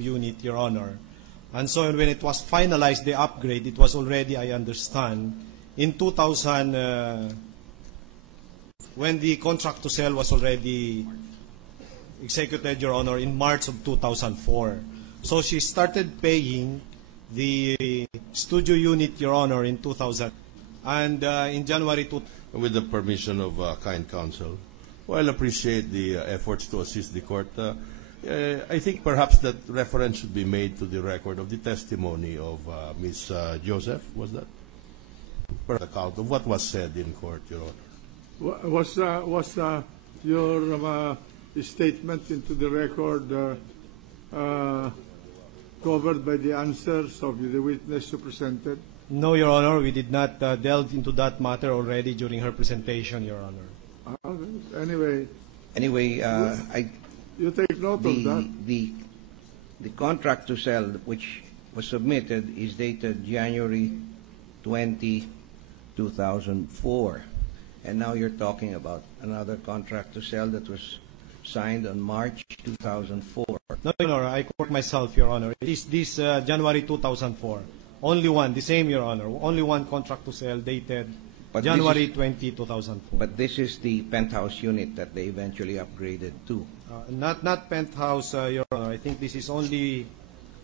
bedroom unit, Your Honor. And so when it was finalized, the upgrade, it was already, I understand, in 2000, when the contract to sell was already executed, Your Honor, in March of 2004. So she started paying the studio unit, Your Honor, in 2000. And in January 2000. With the permission of kind counsel, while I appreciate the efforts to assist the court, I think perhaps that reference should be made to the record of the testimony of Ms. Joseph, was that? Per account of what was said in court, Your Honor. Was your statement into the record covered by the answers of the witness you presented? No, Your Honor, we did not delve into that matter already during her presentation, Your Honor. Anyway, you take note of that. The contract to sell, which was submitted, is dated January 20, 2004. And now you're talking about another contract to sell that was signed on March 2004. No, Your Honor, I correct myself, Your Honor. It is this January 2004. Only one, the same, Your Honor. Only one contract to sell dated January 20, 2004. But this is the penthouse unit that they eventually upgraded to. Not penthouse, Your Honor. I think this is only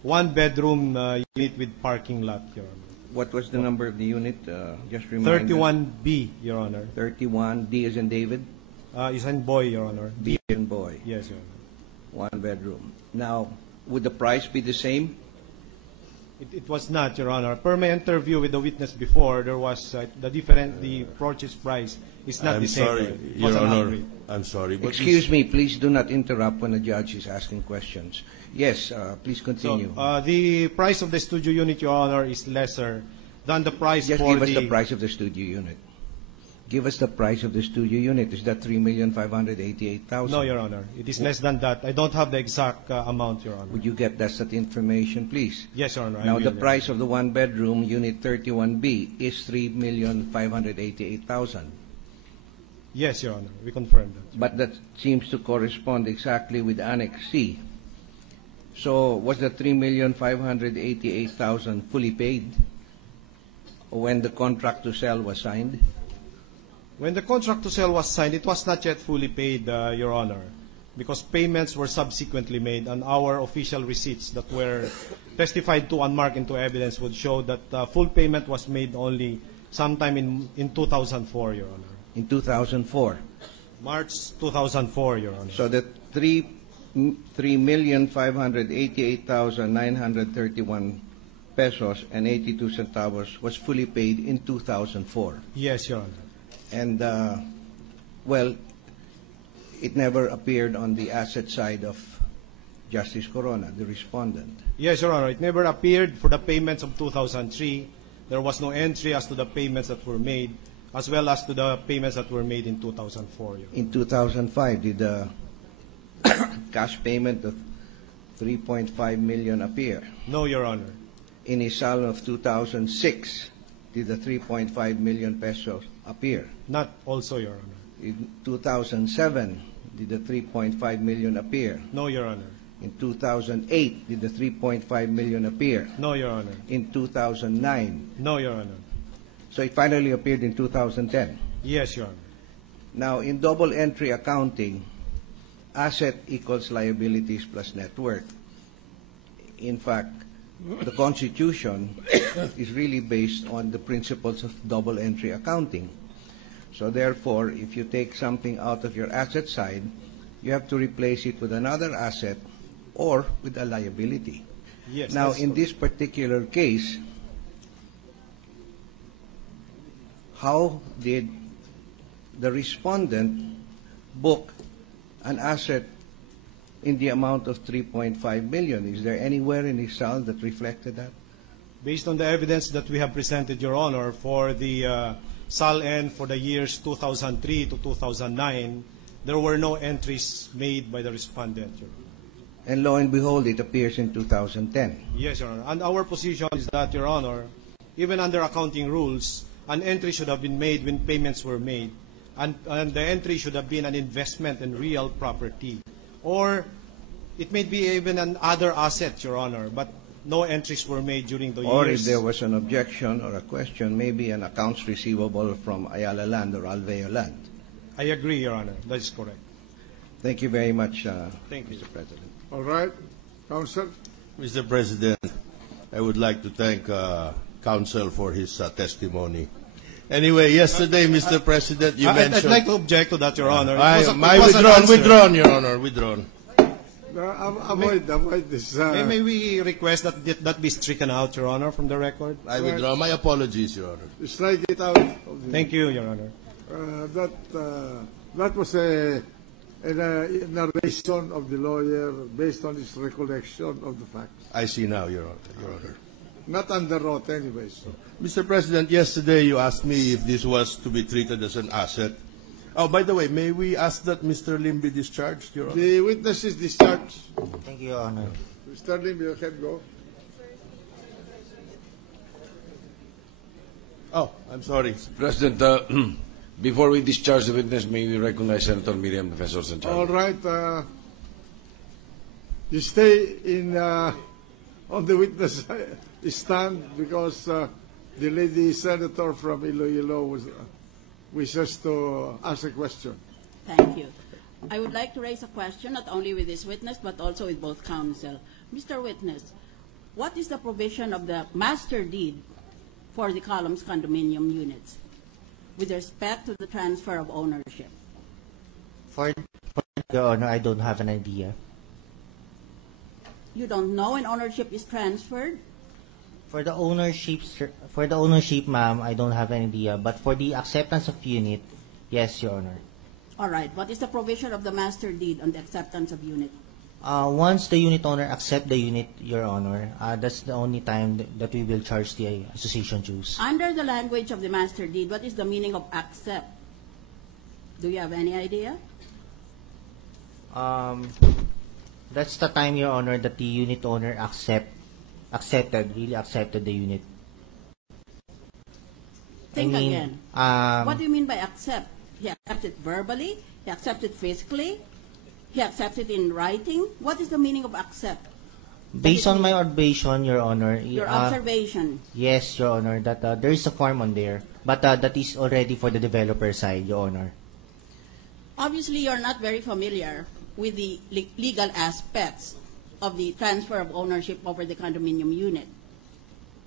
one bedroom unit with parking lot, Your Honor. What was the number of the unit? Just remind 31B, Your Honor. 31, D as in David? Is in boy, Your Honor. B as in boy. Yes, Your Honor. One bedroom. Now, would the price be the same? It was not, Your Honor. Per my interview with the witness before, there was the purchase price is not the same. I'm sorry, Your Honor. I'm sorry. But excuse me, please do not interrupt when the judge is asking questions. Yes, please continue. So, the price of the studio unit, Your Honor, is lesser than the price Just for give us the price of the studio unit. Give us the price of the studio unit. Is that $3,588,000? No, Your Honor. It is less than that. I don't have the exact amount, Your Honor. Would you get that information, please? Yes, Your Honor. Now, the price of the one bedroom, unit 31B, is $3,588,000. Yes, Your Honor. We confirm that. But that seems to correspond exactly with Annex C. So, was the $3,588,000 fully paid when the contract to sell was signed? When the contract to sell was signed, it was not yet fully paid, Your Honor, because payments were subsequently made, and our official receipts that were testified to and marked into evidence would show that full payment was made only sometime in 2004, Your Honor. In 2004? March 2004, Your Honor. So the $3,588,931 pesos and 82 centavos was fully paid in 2004? Yes, Your Honor. And, well, it never appeared on the asset side of Justice Corona, the respondent. Yes, Your Honor. It never appeared for the payments of 2003. There was no entry as to the payments that were made, as well as to the payments that were made in 2004. In 2005, did the cash payment of $3.5 million appear? No, Your Honor. In a sal of 2006, did the 3.5 million pesos appear? Not also, Your Honor. In 2007, did the 3.5 million appear? No, Your Honor. In 2008, did the 3.5 million appear? No, Your Honor. In 2009? No, Your Honor. So it finally appeared in 2010? Yes, Your Honor. Now, in double entry accounting, asset equals liabilities plus net worth. In fact, the Constitution is really based on the principles of double entry accounting. So therefore, if you take something out of your asset side, you have to replace it with another asset or with a liability. Yes. Now, in this particular case, how did the respondent book an asset in the amount of 3.5 million? Is there anywhere in his SAL that reflected that? Based on the evidence that we have presented, Your Honor, for the SAL-N for the years 2003 to 2009, there were no entries made by the respondent, Your Honor. And lo and behold, it appears in 2010. Yes, Your Honor. And our position is that, Your Honor, even under accounting rules, an entry should have been made when payments were made, and the entry should have been an investment in real property, or It may be even an other asset, Your Honor, but no entries were made during the Or years. if there was an objection or a question, maybe an accounts receivable from Ayala Land or Alveo Land. I agree, Your Honor. That is correct. Thank you very much, Thank you. Mr. President. All right, Counsel. Mr. President, I would like to thank counsel for his testimony. Anyway, yesterday, Mr. President, you mentioned... I'd like to object to that, Your Honor. Withdrawn, Your Honor, withdrawn. Avoid this. May we request that that be stricken out, Your Honor, from the record? I withdraw. My apologies, Your Honor. Strike it out. Thank you, Your Honor. That was a narration of the lawyer based on his recollection of the facts. I see now, Your Honor. Not under oath anyway. So. Mr. President, yesterday you asked me if this was to be treated as an asset. Oh, by the way, may we ask that Mr. Lim be discharged, Your Honor? The witness is discharged. Thank you, Your Honor. Mr. Lim, you can go. Oh, I'm sorry. President, before we discharge the witness, may we recognize Senator Miriam Defensor Santiago? All right. You stay in on the witness stand because the lady senator from Iloilo wishes to ask a question. Thank you. I would like to raise a question not only with this witness but also with both counsel. Mr. Witness, what is the provision of the master deed for the Columns condominium units with respect to the transfer of ownership? For Your Honor, I don't have an idea. You don't know when ownership is transferred? For the ownership, ma'am, I don't have an idea. But for the acceptance of unit, yes, Your Honor. All right. What is the provision of the master deed on the acceptance of unit? Once the unit owner accept the unit, Your Honor, that's the only time that we will charge the association dues. Under the language of the master deed, what is the meaning of accept? Do you have any idea? That's the time, Your Honor, that the unit owner really accepted the unit. Think again. What do you mean by accept? He accepted verbally? He accepted physically? He accepted in writing? What is the meaning of accept? Based on my observation, Your Honor. Your observation? Yes, Your Honor, that there is a form on there. But that is already for the developer side, Your Honor. Obviously, you're not very familiar with the legal aspects of the transfer of ownership over the condominium unit.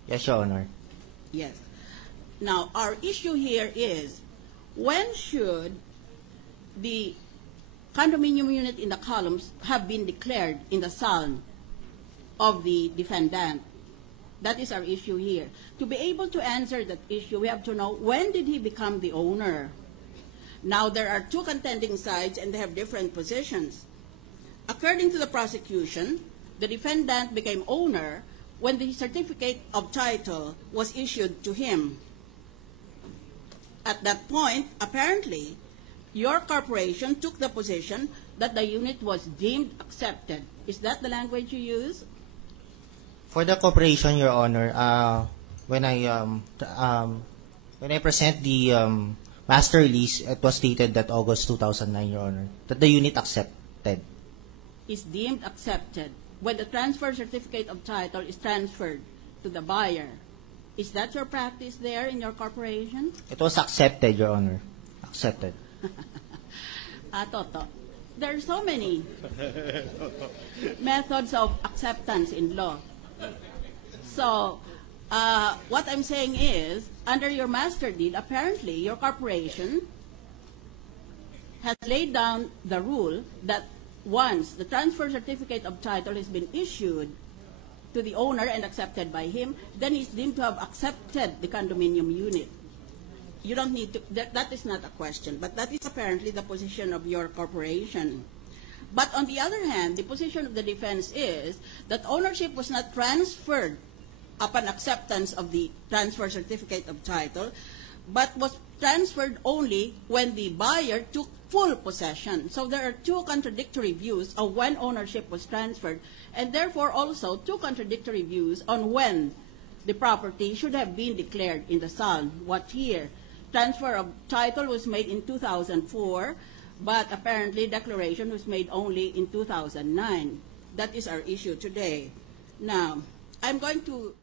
Yes, Your Honor. Yes. Now, our issue here is, when should the condominium unit in the columns have been declared in the SALN of the defendant? That is our issue here. To be able to answer that issue, we have to know, when did he become the owner? Now, there are two contending sides and they have different positions. According to the prosecution, the defendant became owner when the certificate of title was issued to him. At that point, apparently, your corporation took the position that the unit was deemed accepted. Is that the language you use? For the corporation, Your Honor, when I present the master release, it was stated that August 2009, Your Honor, that the unit accepted. Is deemed accepted when the transfer certificate of title is transferred to the buyer. Is that your practice there in your corporation? It was accepted, Your Honor. Accepted. Toto, there are so many methods of acceptance in law. So, what I'm saying is, under your master deed, apparently your corporation has laid down the rule that once the transfer certificate of title has been issued to the owner and accepted by him, then he's deemed to have accepted the condominium unit. You don't need to, that is not a question, but that is apparently the position of your corporation. But on the other hand, the position of the defense is that ownership was not transferred upon acceptance of the transfer certificate of title, but was transferred only when the buyer took full possession. So there are two contradictory views of when ownership was transferred, and therefore also two contradictory views on when the property should have been declared in the SALN. What year? Transfer of title was made in 2004, but apparently declaration was made only in 2009. That is our issue today. Now, I'm going to